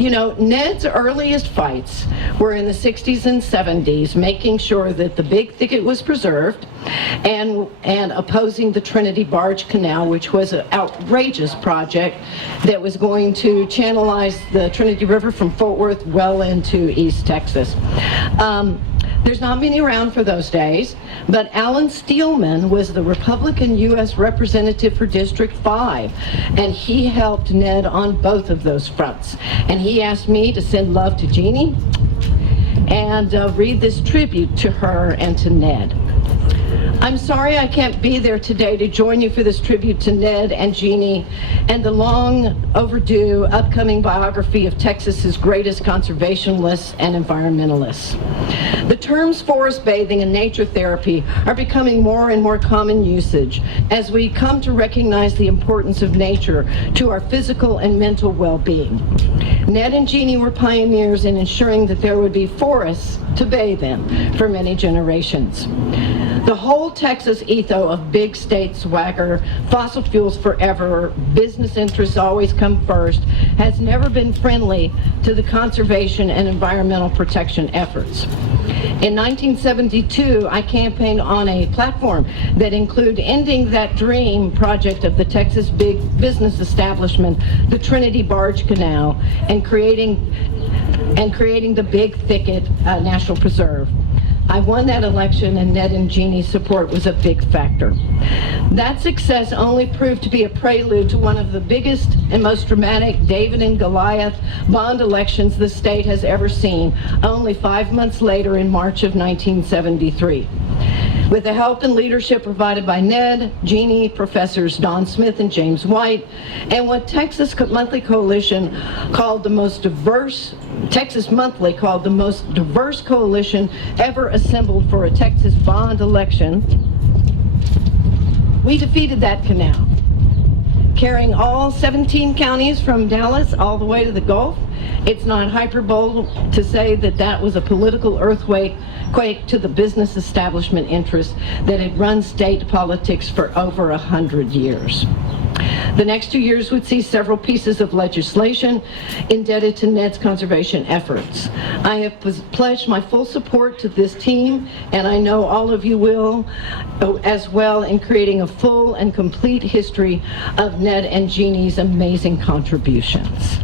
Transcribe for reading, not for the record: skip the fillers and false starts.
You know, Ned's earliest fights were in the 60s and 70s, making sure that the big thicket was preserved and opposing the Trinity barge canal, which was an outrageous project that was going to channelize the Trinity River from Fort Worth well into East Texas. There's not many around for those days, but Alan Steelman was the Republican U.S. representative for District 5, and he helped Ned on both of those fronts. And he asked me to send love to Genie and read this tribute to her and to Ned. I'm sorry I can't be there today to join you for this tribute to Ned and Genie and the long overdue upcoming biography of Texas's greatest conservationists and environmentalists. The terms forest bathing and nature therapy are becoming more and more common usage as we come to recognize the importance of nature to our physical and mental well-being. Ned and Genie were pioneers in ensuring that there would be forests to bathe in for many generations. The whole Texas ethos of big state swagger, fossil fuels forever, business interests always come first, has never been friendly to the conservation and environmental protection efforts. In 1972, I campaigned on a platform that included ending that dream project of the Texas big business establishment, the Trinity Barge Canal, and creating the Big Thicket National Preserve. I won that election, and Ned and Genie's support was a big factor. That success only proved to be a prelude to one of the biggest and most dramatic David and Goliath bond elections the state has ever seen, only 5 months later in March of 1973. With the help and leadership provided by Ned, Genie, Professors Don Smith and James White, and what Texas Monthly called the most diverse coalition ever assembled for a Texas bond election, we defeated that canal, carrying all 17 counties from Dallas all the way to the Gulf. It's not hyperbole to say that that was a political earthquake to the business establishment interests that had run state politics for over 100 years. The next 2 years would see several pieces of legislation indebted to Ned's conservation efforts. I have pledged my full support to this team, and I know all of you will as well, in creating a full and complete history of Ned and Genie's amazing contributions.